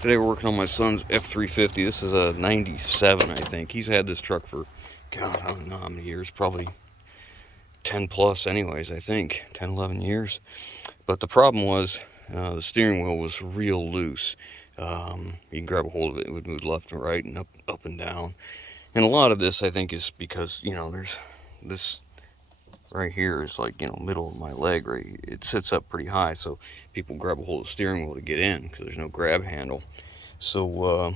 Today we're working on my son's F350. This is a 97, I think. He's had this truck for, God, I don't know how many years. Probably 10 plus anyways, I think. 10, 11 years. But the problem was the steering wheel was real loose. You can grab a hold of it, it would move left and right and up and down. And a lot of this, I think, is because, you know, there's this right here is like, you know, middle of my leg, right? It sits up pretty high, so people grab a hold of the steering wheel to get in because there's no grab handle. So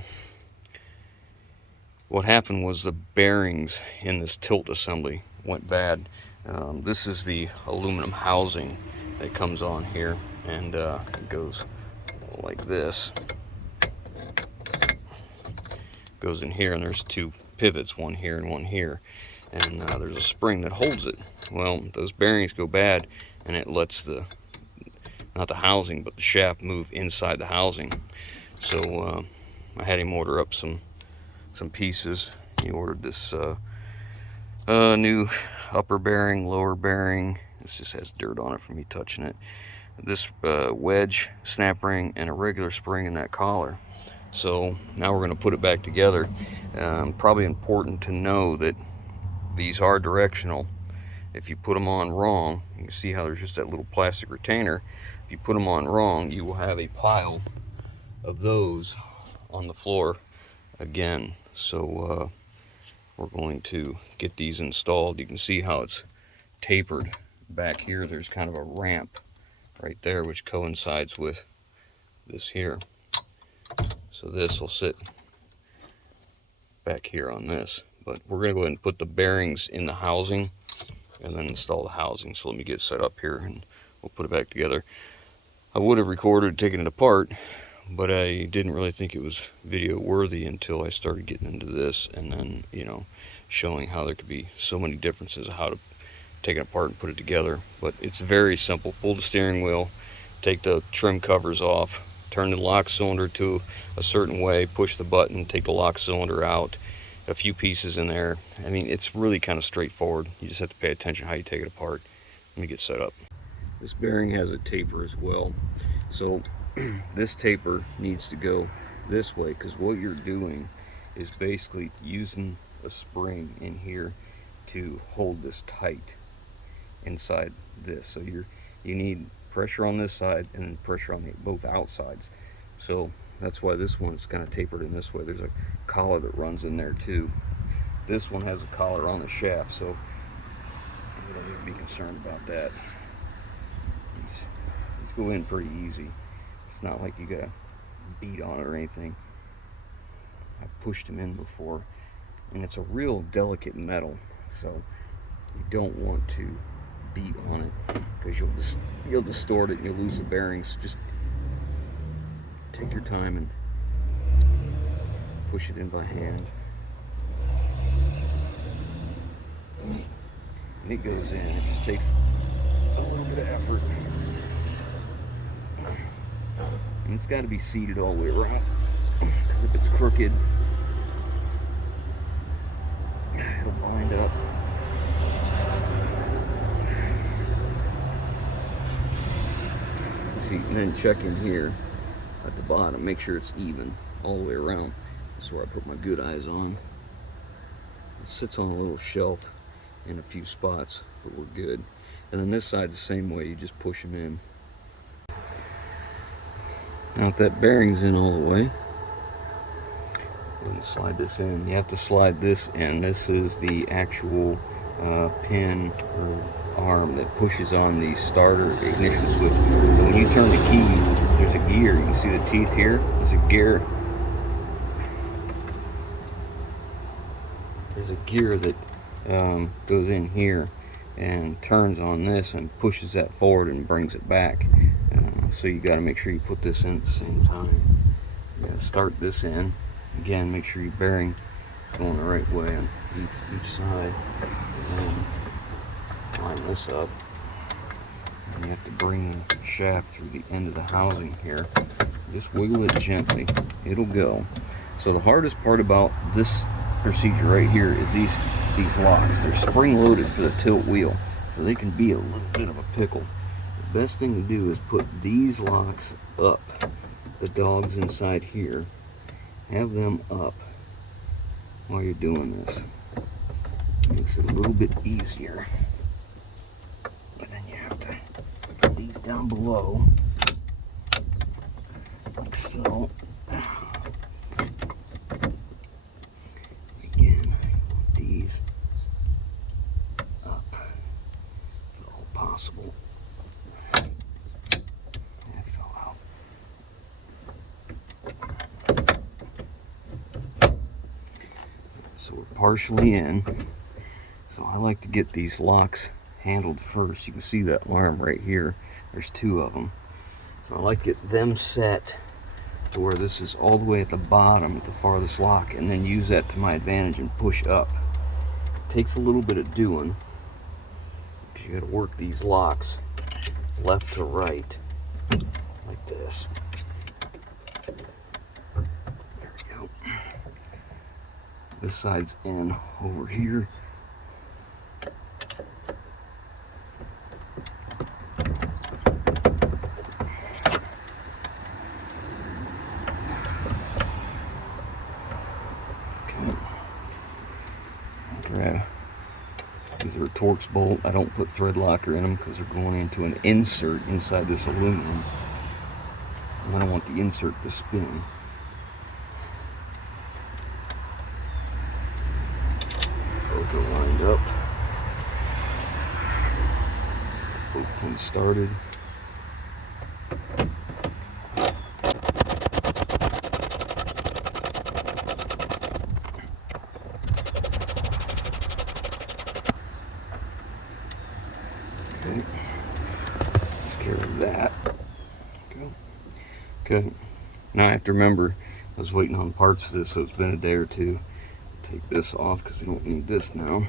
what happened was the bearings in this tilt assembly went bad. This is the aluminum housing that comes on here, and it goes like this. Goes in here, and there's two pivots, one here and one here, and there's a spring that holds it. Well, those bearings go bad, and it lets the, not the housing, but the shaft move inside the housing. So I had him order up some pieces. He ordered this new upper bearing, lower bearing. This just has dirt on it from me touching it. This wedge, snap ring, and a regular spring in that collar. So now we're going to put it back together. Probably important to know that these are directional. If you put them on wrong, you can see how there's just that little plastic retainer. If you put them on wrong, you will have a pile of those on the floor again. So we're going to get these installed. You can see how it's tapered back here. There's kind of a ramp right there which coincides with this here. So this will sit back here on this. But we're going to go ahead and put the bearings in the housing and then install the housing. So let me get set up here and we'll put it back together. I would have recorded taking it apart, but I didn't really think it was video worthy until I started getting into this, and then, you know, showing how there could be so many differences of how to take it apart and put it together. But it's very simple. Pull the steering wheel, take the trim covers off, turn the lock cylinder to a certain way, push the button, take the lock cylinder out, a few pieces in there. I mean, it's really kind of straightforward. You just have to pay attention how you take it apart. Let me get set up. This bearing has a taper as well. So this taper needs to go this way, because what you're doing is basically using a spring in here to hold this tight inside this. So you need pressure on this side and then pressure on both outsides. So that's why this one's kind of tapered in this way. There's a collar that runs in there too. This one has a collar on the shaft, so you don't need to be concerned about that. These go in pretty easy. It's not like you gotta beat on it or anything. I pushed them in before, and it's a real delicate metal, so you don't want to beat on it because you'll distort it and you'll lose the bearings. Just take your time and push it in by hand, and it goes in. It just takes a little bit of effort, and it's got to be seated all the way around, because if it's crooked, it'll bind up. See, and then check in here at the bottom, make sure it's even all the way around. That's where I put my good eyes on. It sits on a little shelf in a few spots, but we're good. And then this side the same way, you just push them in. Now if that bearing's in all the way, go ahead and slide this in. You have to slide this in. This is the actual pin or arm that pushes on the starter ignition switch. So when you turn the key, there's a gear. You can see the teeth here. There's a gear. There's a gear that goes in here and turns on this and pushes that forward and brings it back. So you got to make sure you put this in at the same time. You got to start this in. Again, make sure your bearing is going the right way on each side. And line this up. And you have to bring the shaft through the end of the housing here. Just wiggle it gently. It'll go. So the hardest part about this procedure right here is these locks. They're spring loaded for the tilt wheel, so they can be a little bit of a pickle. The best thing to do is put these locks up the dogs inside here. Have them up while you're doing this. Makes it a little bit easier. But then you have to put these down below, like so. Again, these up if at all possible. That fell out. So we're partially in. So I like to get these locks handled first. You can see that arm right here. There's two of them. So I like to get them set to where this is all the way at the bottom at the farthest lock, and then use that to my advantage and push up. It takes a little bit of doing, because you got to work these locks left to right like this. There we go. This side's in over here. These are a Torx bolt. I don't put thread locker in them because they're going into an insert inside this aluminum. And I don't want the insert to spin. Both are lined up. Both pins started. Okay, let's care of that. Okay, now I have to remember I was waiting on parts for this, so it's been a day or two. Take this off because we don't need this now.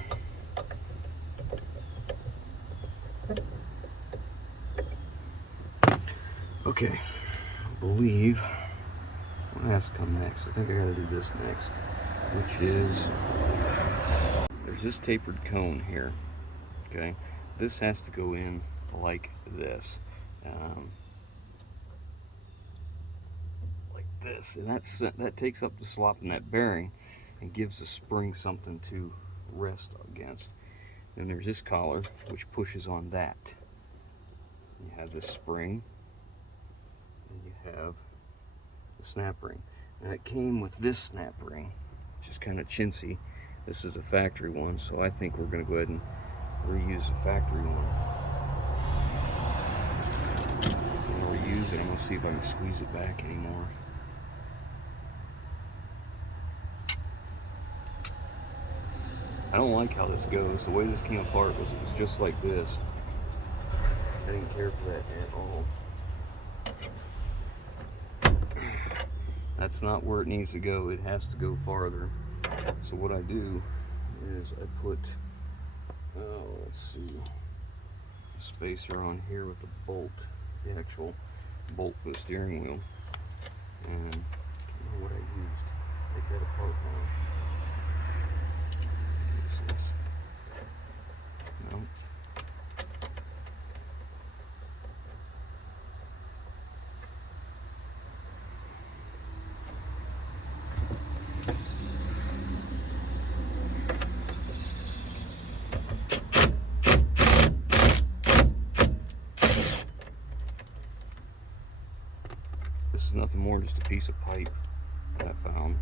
Okay, I believe what has to come next. I think I gotta do this next, which is there's this tapered cone here. Okay, this has to go in like this, like this, and that takes up the slot in that bearing and gives the spring something to rest against. Then there's this collar which pushes on that. You have this spring, and you have the snap ring. And it came with this snap ring, which is kind of chintzy. This is a factory one, so I think we're going to go ahead and reuse the factory one. I'm going to reuse it, and we'll see if I can squeeze it back anymore. I don't like how this goes. The way this came apart was it was just like this. I didn't care for that at all. That's not where it needs to go. It has to go farther. So what I do is I put, let's see, a spacer on here with the bolt, the actual bolt for the steering wheel. And I don't know what I used. Take that apart now. No. This is nothing more, just a piece of pipe that I found.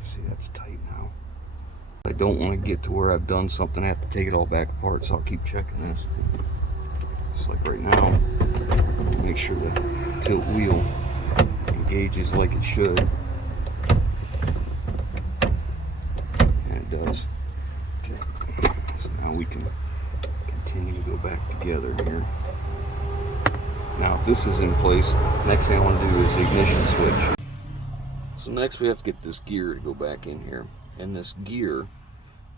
See, that's tight now. I don't want to get to where I've done something, I have to take it all back apart, so I'll keep checking this. Just like right now, make sure the tilt wheel engages like it should. And it does. Okay, so now we can continue to go back together here. Now this is in place. Next thing I want to do is the ignition switch. So next we have to get this gear to go back in here. And this gear,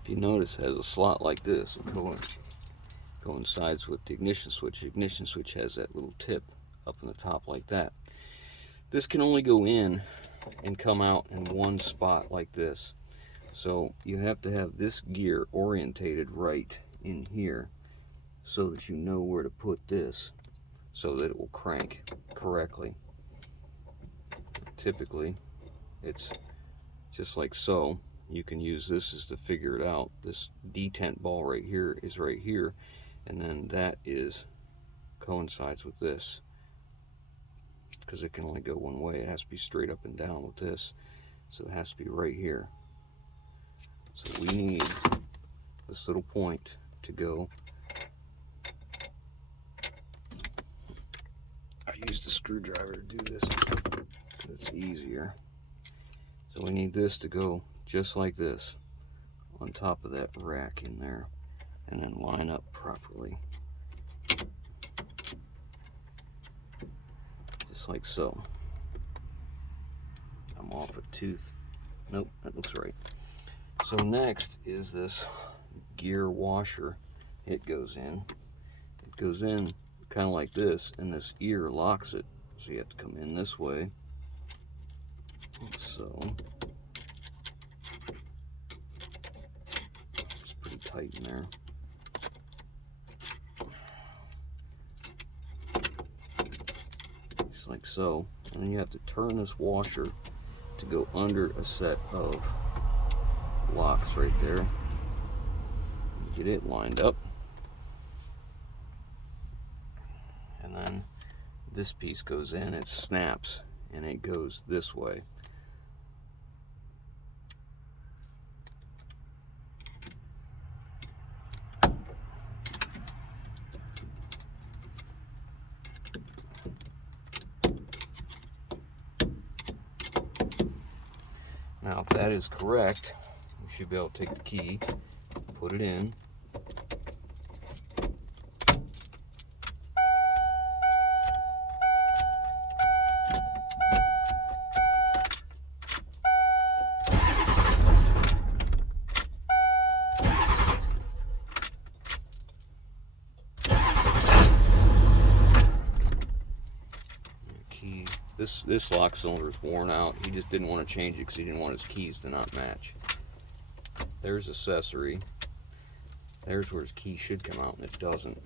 if you notice, has a slot like this. It coincides with the ignition switch. The ignition switch has that little tip up in the top like that. This can only go in and come out in one spot like this. So you have to have this gear orientated right in here so that you know where to put this so that it will crank correctly. Typically, it's just like so. You can use this as to figure it out. This detent ball right here is right here, and then that is coincides with this, because it can only go one way. It has to be straight up and down with this, so it has to be right here. So we need this little point to go. I used a screwdriver to do this, it's easier. So we need this to go just like this on top of that rack in there, and then line up properly, just like so. I'm off a tooth. Nope, that looks right. So next is this gear washer. It goes in kind of like this, and this ear locks it, so you have to come in this way, so it's pretty tight in there. Just like so, and then you have to turn this washer to go under a set of locks right there. Get it lined up, and then this piece goes in, it snaps, and it goes this way. Now, if that is correct, you should be able to take the key, put it in, This lock cylinder is worn out. He just didn't want to change it because he didn't want his keys to not match. There's accessory. There's where his key should come out, and it doesn't.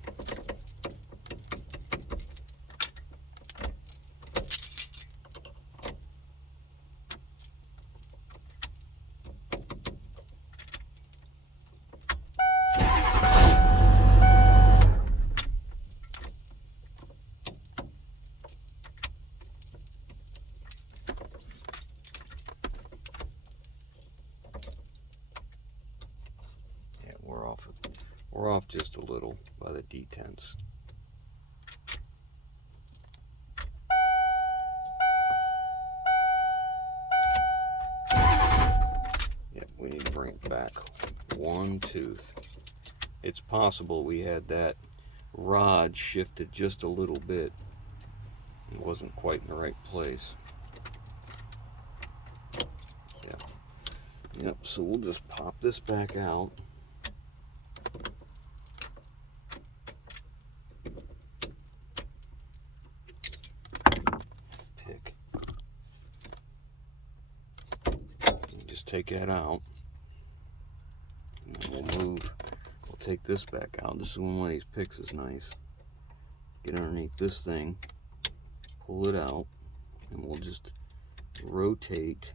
We're off just a little by the detents. Yeah, we need to bring it back one tooth. It's possible we had that rod shifted just a little bit. It wasn't quite in the right place. Yeah. Yep, so we'll just pop this back out. Take that out, and then we'll take this back out. This is one of these picks is nice. Get underneath this thing, pull it out, and we'll just rotate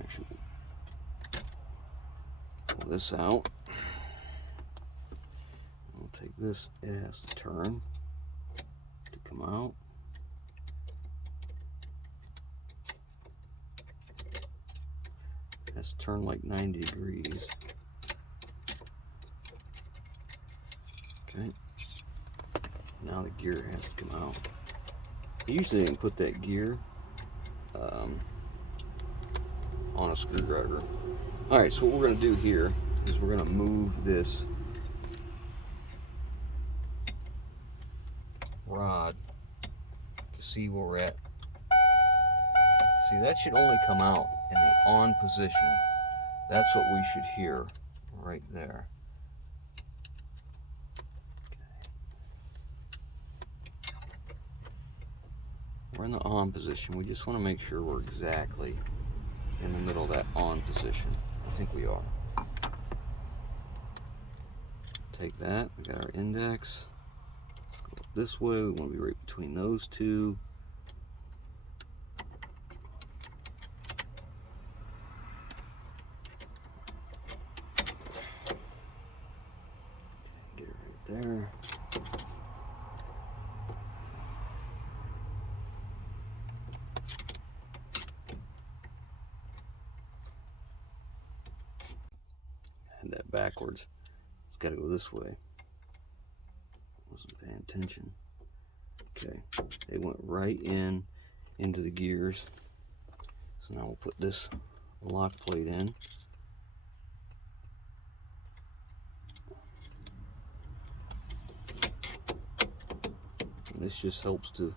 actually pull this out. We'll take this, it has to turn to come out. Has to turn like 90 degrees. Okay. Now the gear has to come out. I usually didn't put that gear on a screwdriver. Alright, so what we're going to do here is we're going to move this rod to see where we're at. See, that should only come out in the on position. That's what we should hear right there. Okay. we're in the on position. We just want to make sure we're exactly in the middle of that on position. I think we are. Take that, we got our index. Let's go this way, we want to be right between those two. Get it right there. Had that backwards. It's got to go this way. Wasn't paying attention. Okay, they went right into the gears. So now we'll put this lock plate in. And this just helps to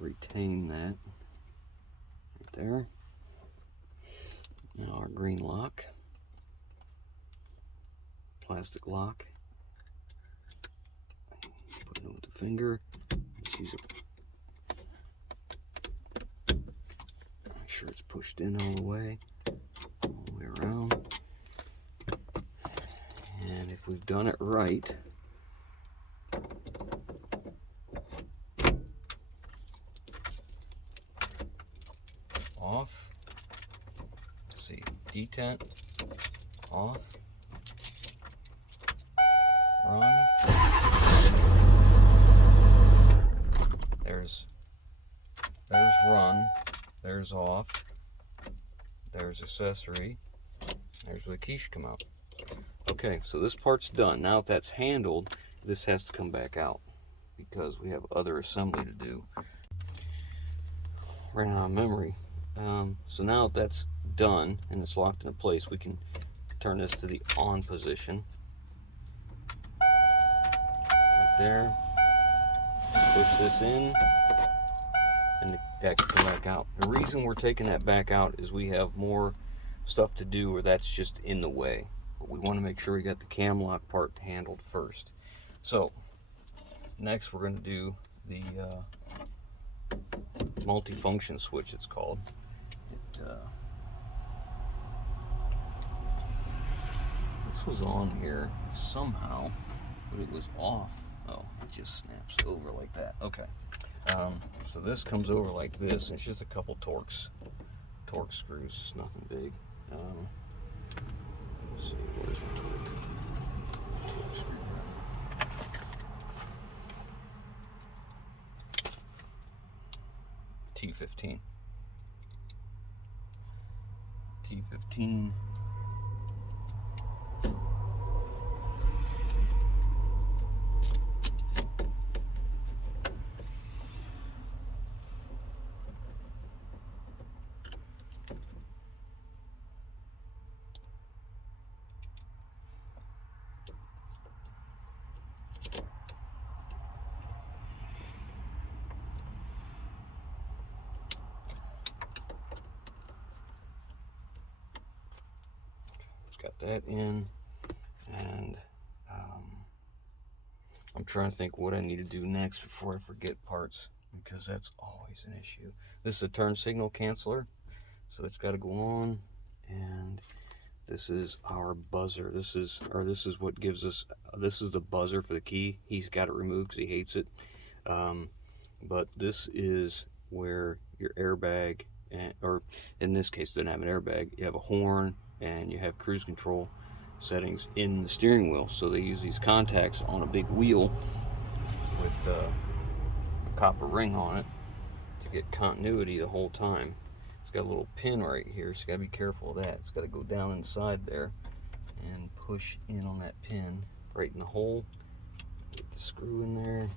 retain that right there. Now our green lock, plastic lock. Put it with the finger. Just use it. Make sure it's pushed in all the way around. And if we've done it right, off. Let's see, detent, off, run. There's run, there's off, there's accessory, there's where the key should come out. Okay, so this part's done. Now if that's handled, this has to come back out because we have other assembly to do. Ran out of memory. So now that that's done and it's locked into place, we can turn this to the on position. Right there. Push this in, and that can come back out. The reason we're taking that back out is we have more stuff to do, or that's just in the way. But we want to make sure we got the cam lock part handled first. So next we're going to do the multi-function switch, it's called. This was on here somehow, but it was off. Oh, it just snaps over like that. Okay. So this comes over like this, and it's just a couple torque screws. It's nothing big. Let's see, where's my torque screw? T15. T15. Got that in, and I'm trying to think what I need to do next before I forget parts, because that's always an issue. This is a turn signal canceller, so it's got to go on, and this is our buzzer. This is what gives us, this is the buzzer for the key. He's got it removed because he hates it, but this is where your airbag, or in this case, doesn't have an airbag. You have a horn, and you have cruise control settings in the steering wheel. So they use these contacts on a big wheel with a copper ring on it to get continuity the whole time. It's got a little pin right here, so you gotta be careful of that. It's gotta go down inside there and push in on that pin right in the hole. Get the screw in there.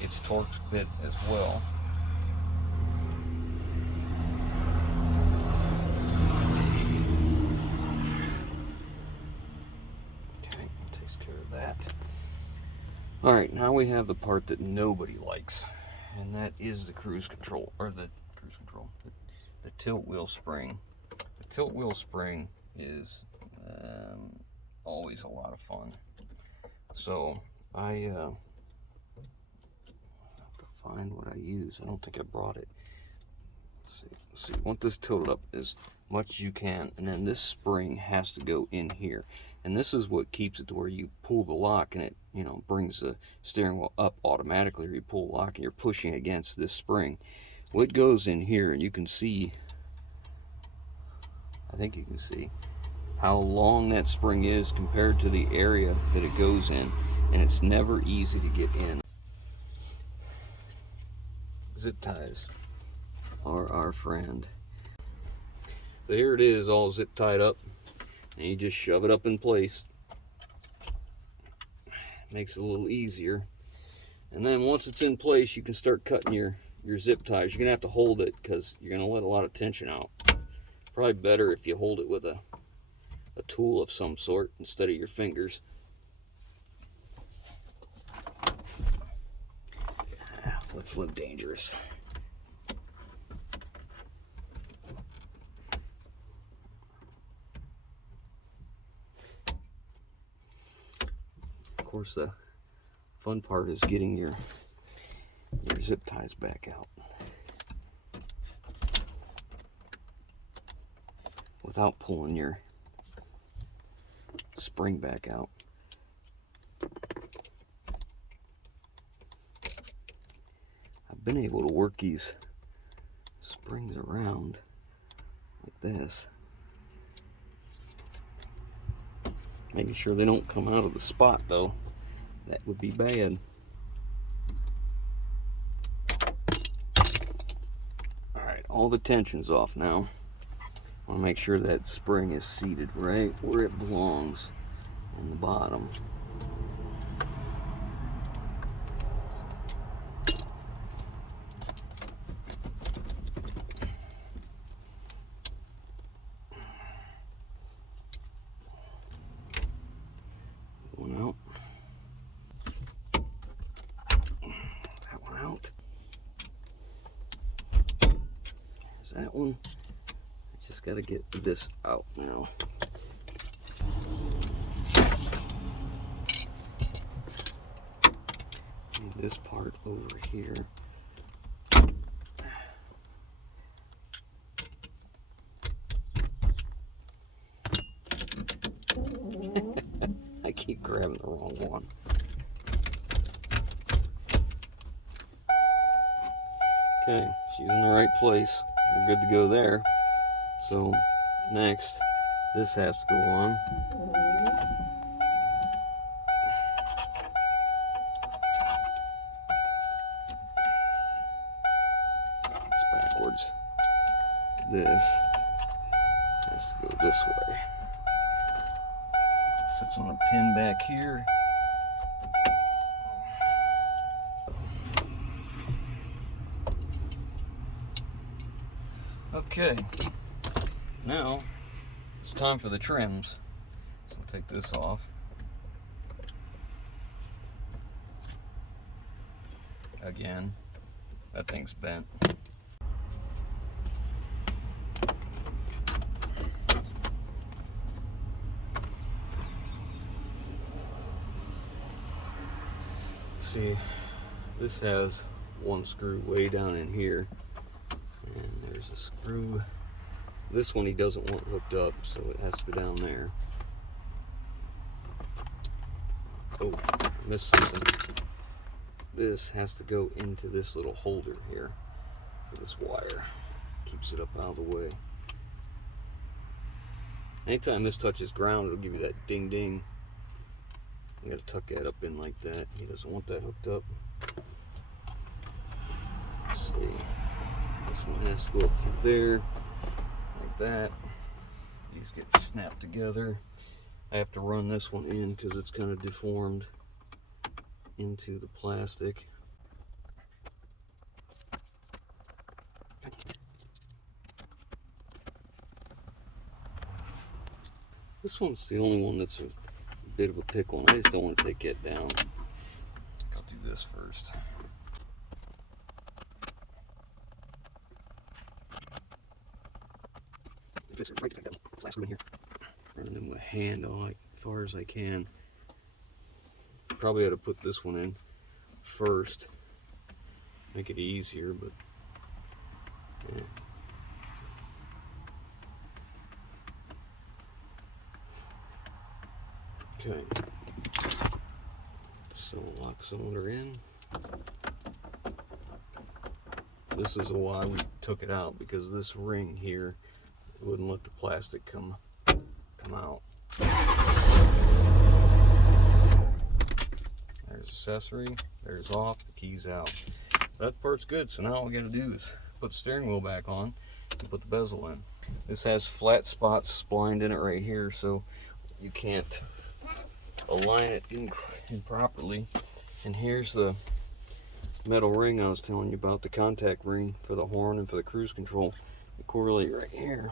It's torque bit as well. All right, now we have the part that nobody likes, and that is the cruise control, or the tilt wheel spring. The tilt wheel spring is always a lot of fun. So I have to find what I use. I don't think I brought it. Let's see. You want this tilted up as much as you can, and then this spring has to go in here. And this is what keeps it to where you pull the lock and it, you know, brings the steering wheel up automatically, or you pull the lock and you're pushing against this spring. Well, it goes in here, and you can see, I think you can see how long that spring is compared to the area that it goes in, and it's never easy to get in. Zip ties are our friend. So here it is, all zip tied up, and you just shove it up in place. Makes it a little easier. And then once it's in place, you can start cutting your zip ties. You're gonna have to hold it because you're gonna let a lot of tension out. Probably better if you hold it with a tool of some sort instead of your fingers. Let's live dangerous. Of course, the fun part is getting your zip ties back out without pulling your spring back out. I've been able to work these springs around like this, making sure they don't come out of the spot though. That would be bad. Alright, all the tension's off now. I want to make sure that spring is seated right where it belongs in the bottom. One out. That one out. There's that one. Just got to get this out now. Need this part over here. I keep grabbing the wrong one. Okay, she's in the right place. We're good to go there. So next, this has to go on. It's backwards. This has to go this way. Sits on a pin back here. Okay. Now, it's time for the trims. So we'll take this off. Again, that thing's bent. Let's see, this has one screw way down in here, and there's a screw. This one he doesn't want hooked up, so it has to go down there. Oh, I missed something. This has to go into this little holder here for this wire. Keeps it up out of the way. Anytime this touches ground, it'll give you that ding ding. You gotta tuck that up in like that. He doesn't want that hooked up. Let's see. This one has to go up through there. That. These get snapped together. I have to run this one in because it's kind of deformed into the plastic. This one's the only one that's a bit of a pickle, and I just don't want to take it down. I'll do this first. Right back down. This last screw in here. Running them with hand on like far as I can. Probably ought to put this one in first. make it easier, but yeah. Okay, so lock cylinder in. This is why we took it out, because this ring here wouldn't let the plastic come out. There's accessory, there's off, the key's out. That part's good, so now all we gotta do is put the steering wheel back on and put the bezel in. This has flat spots splined in it right here, so you can't align it improperly. And here's the metal ring I was telling you about, the contact ring for the horn and for the cruise control. They correlate right here.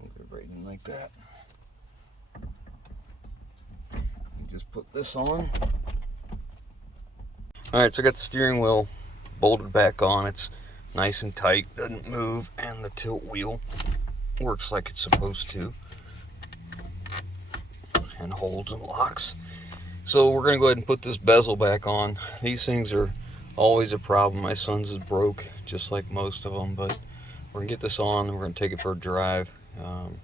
I'll get it right in like that. You just put this on. Alright, so I got the steering wheel bolted back on. It's nice and tight, doesn't move, and the tilt wheel works like it's supposed to, and holds and locks. So we're gonna go ahead and put this bezel back on. These things are always a problem. My son's is broke, just like most of them, but we're gonna get this on and we're gonna take it for a drive. I'm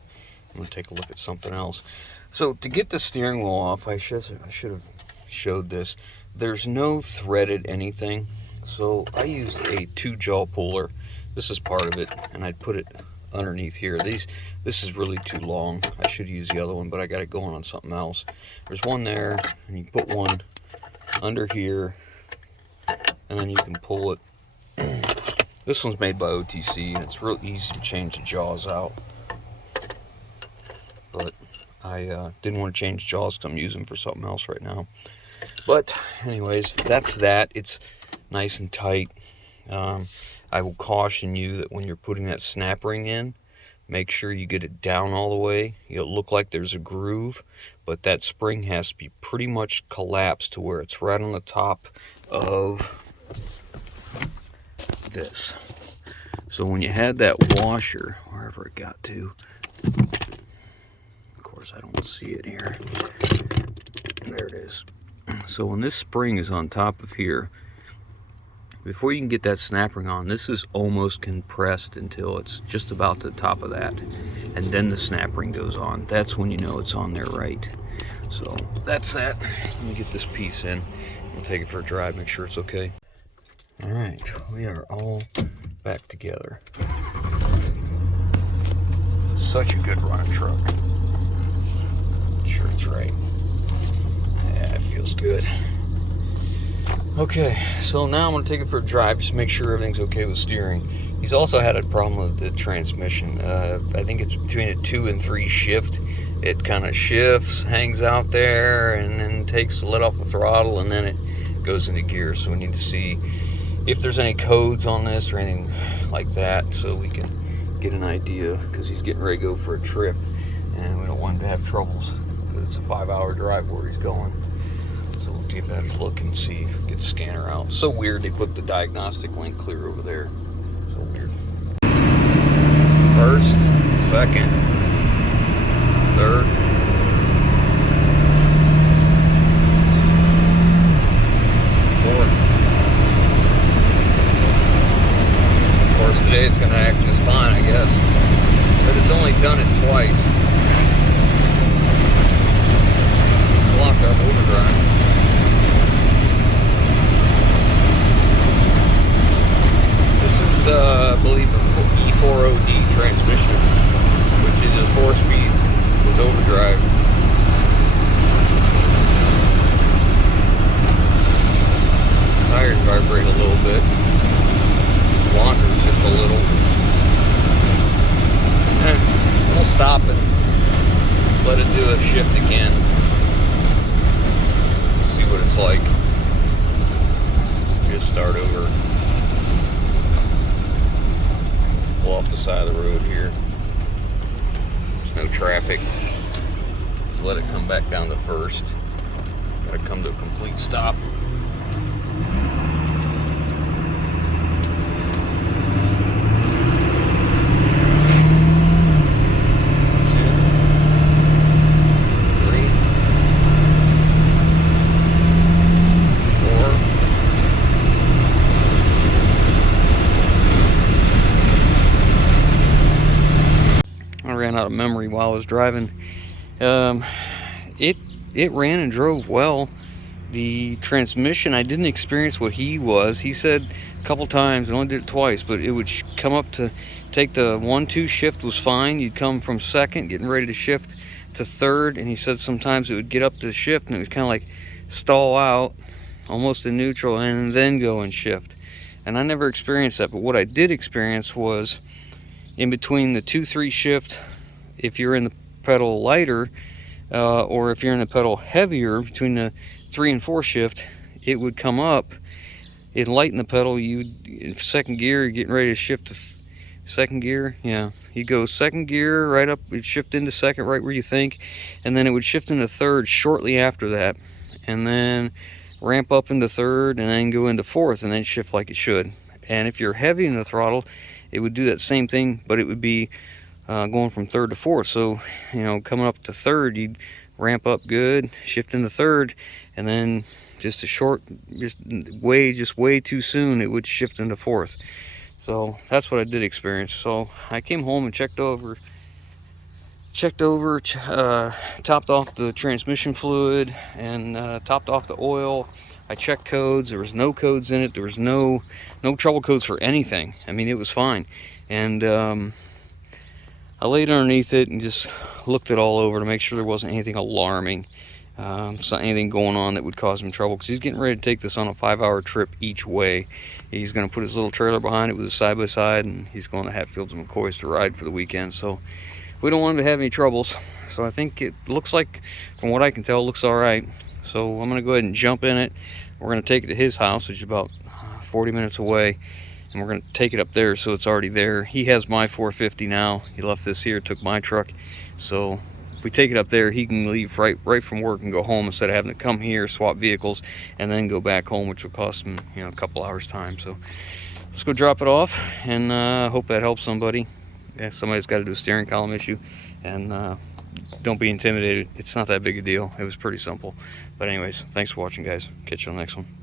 gonna take a look at something else. So to get the steering wheel off, I should have showed this. There's no threaded anything, so I used a 2-jaw puller. This is part of it, and I put it underneath here. This is really too long. I should use the other one, but I got it going on something else. There's one there, and you put one under here, and then you can pull it. This one's made by OTC, and it's real easy to change the jaws out. But I didn't want to change jaws because I'm using them for something else right now. But anyways, that's that. It's nice and tight. I will caution you that when you're putting that snap ring in, make sure you get it down all the way. It'll look like there's a groove, but that spring has to be pretty much collapsed to where it's right on the top of this. So when you had that washer, wherever it got to, of course I don't see it here. There it is. So when this spring is on top of here, before you can get that snap ring on, this is almost compressed until it's just about to the top of that, and then the snap ring goes on. That's when you know it's on there right. So that's that. Let me get this piece in. We'll take it for a drive, make sure it's okay. All right, we are all back together. Such a good running truck. Sure it's right. Yeah, it feels good. Okay, so now I'm going to take it for a drive, just make sure everything's okay with steering. He's also had a problem with the transmission. I think it's between a 2 and 3 shift. It kind of shifts, hangs out there, and then takes the lid off the throttle, and then it goes into gear. So we need to see if there's any codes on this or anything like that, so we can get an idea, because he's getting ready to go for a trip, and we don't want him to have troubles, because it's a 5-hour drive where he's going. So we'll give that a look and see, get the scanner out. So weird, they put the diagnostic link clear over there. So weird. First, second, third, fourth. Of course, today it's going to act just fine, I guess. But it's only done it twice. It's locked up overdrive. I believe a E4OD transmission, which is a 4-speed with overdrive. Tires vibrate a little bit. Wanders just a little. We'll stop and let it do a shift again. See what it's like. Just start over. Pull off the side of the road here. There's no traffic. Just let it come back down to first. Gotta come to a complete stop. of memory while I was driving. It ran and drove well. The transmission, I didn't experience what he was. He said a couple times, I only did it twice, but it would come up to take the 1-2 shift was fine. You'd come from second, getting ready to shift to third, and he said sometimes it would get up to the shift and it was kind of like stall out, almost in neutral, and then go and shift. And I never experienced that, but what I did experience was in between the 2-3 shift, if you're in the pedal lighter, or if you're in the pedal heavier, between the 3 and 4 shift, it would come up, it'd lighten the pedal. In second gear, you're getting ready to shift to second gear, yeah, you go second gear right up, it'd shift into second right where you think, and then it would shift into third shortly after that, and then ramp up into third, and then go into fourth, and then shift like it should. And if you're heavy in the throttle, it would do that same thing, but it would be going from third to fourth. So, you know, coming up to third, you'd ramp up good, shift into third, and then just way too soon, it would shift into fourth. So that's what I did experience. So I came home and topped off the transmission fluid and topped off the oil. I checked codes. There was no codes in it. There was no trouble codes for anything. I mean, it was fine. And I laid underneath it and just looked it all over to make sure there wasn't anything alarming, anything going on that would cause him trouble, because he's getting ready to take this on a 5-hour trip each way. He's going to put his little trailer behind it with a side-by-side, and he's going to Hatfields and McCoys to ride for the weekend. So we don't want him to have any troubles. So I think it looks like, from what I can tell, it looks all right. So I'm going to go ahead and jump in it. We're going to take it to his house, which is about 40 minutes away, and we're going to take it up there so it's already there. He has my 450 now. He left this here, took my truck. So if we take it up there, he can leave right from work and go home instead of having to come here, swap vehicles, and then go back home, which will cost him, you know, a couple hours time. So let's go drop it off, and hope that helps somebody. Yeah, somebody's got to do a steering column issue, and don't be intimidated. It's not that big a deal. It was pretty simple. But anyways, thanks for watching, guys. Catch you on the next one.